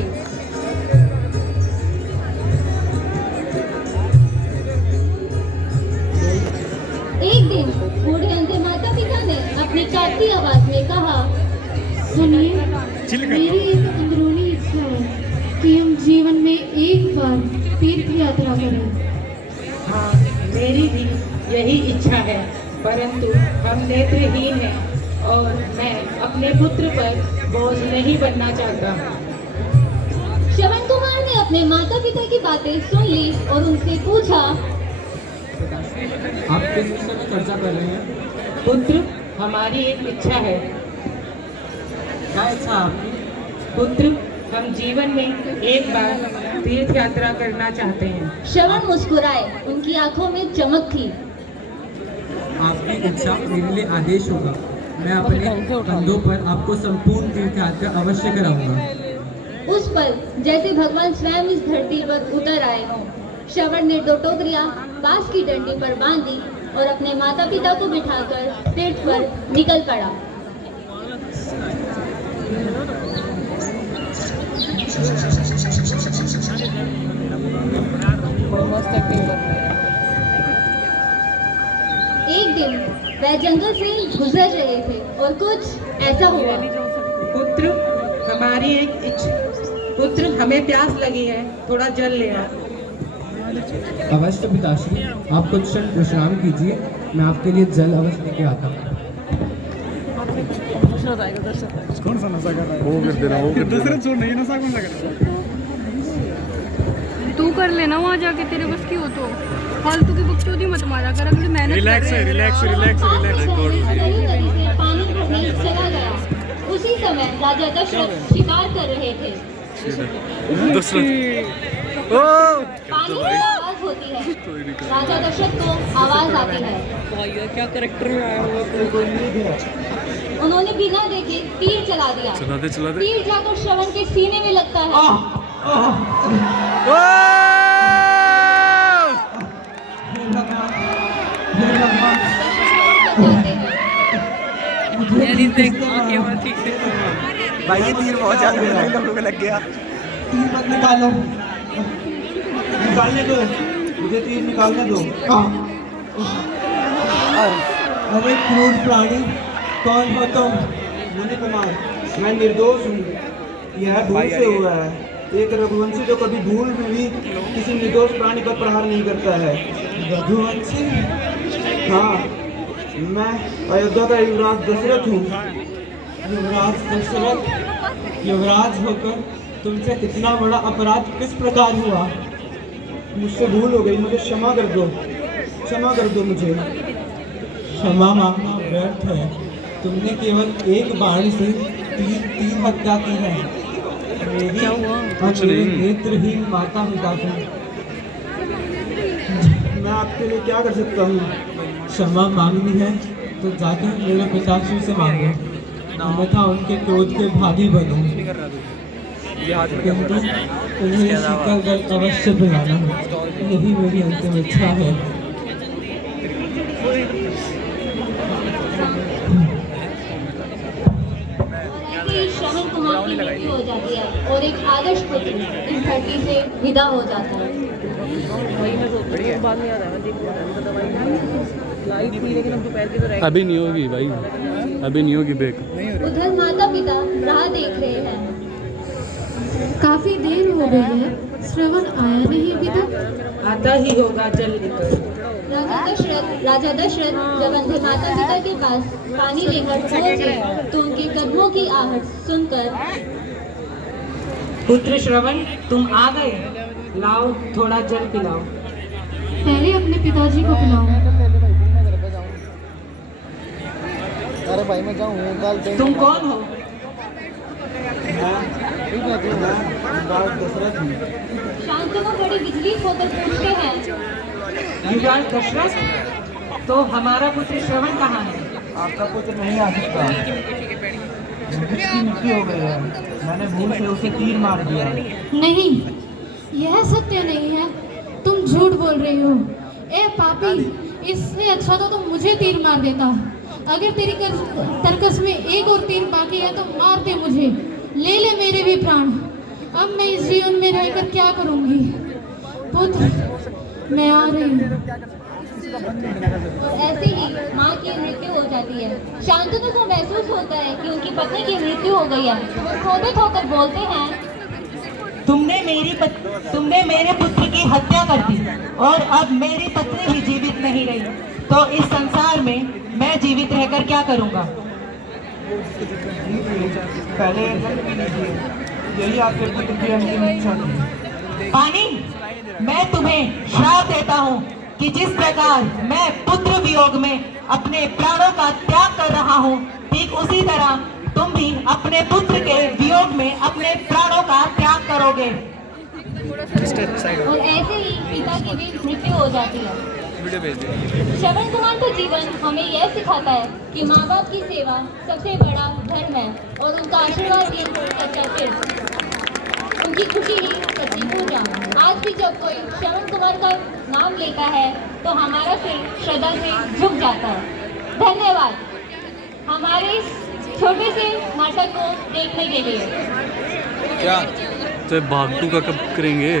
थे। एक दिन बूढ़े अंधे माता पिता ने अपनी काटती आवाज में कहा, सुनिए, मेरी एक अंदरूनी इच्छा है कि हम जीवन में एक बार तीर्थ यात्रा करें। हाँ, मेरी भी यही इच्छा है, परंतु हम नेत्रहीन हैं और मैं अपने पुत्र पर बोझ नहीं बनना चाहता। श्रवण कुमार ने अपने माता पिता की बातें सुन ली और उनसे पूछा, आप किस विषय में चर्चा कर रहे हैं? पुत्र, हमारी एक इच्छा है। क्या इच्छा आपकी? पुत्र, हम जीवन में एक बार तीर्थ यात्रा करना चाहते हैं। श्रवण मुस्कुराए, उनकी आंखों में चमक थी। आपकी इच्छा मेरे लिए आदेश होगा। मैं अपने कंधों पर आपको संपूर्ण तीर्थ यात्रा अवश्य कराऊंगा। उस पर जैसे भगवान स्वयं इस धरती पर उतर आए हों। श्रवण ने 2 टोकरियां बांस की डंडी पर बांधी और अपने माता पिता को बिठाकर तीर्थ पर निकल पड़ा। एक दिन वह जंगल से गुजर रहे थे और कुछ ऐसा हुआ। पुत्र, हमारी एक इच्छा। पुत्र, हमें प्यास लगी है, थोड़ा जल ले आ। अवश्य पिताश्री, आप कुछ क्षण विश्राम कीजिए, मैं आपके लिए जल अवश्य लेके आता हूँ। कौन सा नशा कर रहा है? वो कर दे रहा है, वो कर दे रहा है। दूसरे छोड़ नहीं, नशा कौन सा कर रहा है? तू कर लेना वहाँ जाके, तेरे बस की हो तो। फालतू की बकचोदी मत मारा कर, अगली मेहनत रिलैक्स है, रिलैक्स रिलैक्स रिलैक्स। पानी भरने चला गया। उसी समय राजा दशरथ शिकार कर रहे थे। पानी में आवाज होती है। राजा दशरथ को आवाज आती है। क्या करेक्टर में आया हुआ। उन्होंने बिना देखे तीर चला दिया। तीर जाकर श्रवण के सीने में लगता है। भाई ये तीर बहुत ज्यादा लोगों को लग गया। तीर मत निकालो, निकालने दो, मुझे तीर निकालने दो। अरे क्रूर प्राणी, कौन हो तुम? मुनि कुमार, मैं निर्दोष हूँ। यह भूल से हुआ है। एक रघुवंशी तो कभी भूल में भी किसी निर्दोष प्राणी पर प्रहार नहीं करता है। रघुवंशी? हाँ, मैं अयोध्या का युवराज दशरथ हूँ। युवराज दशरथ, युवराज होकर तुमसे इतना बड़ा अपराध किस प्रकार हुआ? मुझसे भूल हो गई, मुझे क्षमा कर दो, क्षमा कर दो मुझे। क्षमा मांगना व्यर्थ है। तुमने केवल एक बाण से तीन हत्या की है। मेरी और मेरे नेत्रहीन माता पिता को मैं आपके लिए क्या कर सकता हूँ? क्षमा मांगनी है तो जाके मेरे पिताश्री से मांगो, अन्यथा उनके क्रोध के भागी बनो। किंतु उन्हें शीतल अवश्य पिलाना, यही मेरी अंतिम इच्छा है। श्रवण कुमार की मृत्यु हो जाती है और एक आदर्श पुत्र इस धरती से विदा हो जाता है। अभी नहीं होगी भाई, अभी नहीं होगी बेक। उधर माता पिता राह देख रहे हैं। काफी देर हो गई है, श्रवण आया नहीं अभी तक। आता ही होगा जल लेकर। राजा दशरथ जब अंधे माता पिता के पास पानी लेकर पहुंचे तो उनके कदमों की आहट सुनकर, पुत्र श्रवण, तुम आ गए, लाओ थोड़ा जल पिलाओ। पहले अपने पिताजी को पिलाओ। अरे भाई मैं जाऊँ। तुम कौन हो? शांतनु बड़ी विचलित होकर पूछते हैं, युवराज दशरथ, तो हमारा पुत्र श्रवण कहाँ है? आपका पुत्र नहीं आ सकता, उसकी मृत्यु हो गई है। मैंने भूल से उसे तीर मार दिया। नहीं, यह सत्य नहीं है, तुम झूठ बोल रही हो। ए पापी, इससे अच्छा तो तुम मुझे तीर मार देता। अगर तेरी तरकस में एक और तीर बाकी है तो मार दे मुझे, ले ले मेरे भी प्राण। अब मैं इस जीवन में रहकर क्या करूंगी? पुत्र, मैं आ रही हूँ। और ऐसे ही माँ की मृत्यु हो जाती है। शांतनु को महसूस होता है कि उनकी पत्नी की मृत्यु हो गई है। वो क्रोधित होकर बोलते हैं, तुमने मेरे पुत्र की हत्या कर दी और अब मेरी पत्नी भी जीवित नहीं रही, तो इस संसार में मैं जीवित रहकर क्या करूंगा? पहले यही आपके पुत्र की अंतिम इच्छा थी। पानी, मैं तुम्हें श्राप देता हूँ कि जिस प्रकार मैं पुत्र वियोग में अपने प्राणों का त्याग कर रहा हूँ, ठीक उसी तरह तुम भी अपने पुत्र के वियोग में अपने प्राणों का त्याग करोगे। और ऐसे ही पिता की भी मृत्यु हो जाती है। श्रवण कुमार का जीवन हमें यह सिखाता है कि माँ बाप की सेवा सबसे बड़ा धर्म है और उनका आशीर्वाद ही सच्चा सिर, उनकी खुशी ही सच्ची पूजा। आज भी जब कोई श्रवण कुमार का नाम लेता है तो हमारा सिर श्रद्धा से झुक जाता है। धन्यवाद हमारे इस छोटे से नाटक को देखने के लिए। क्या तो भाग 2 का कब करेंगे?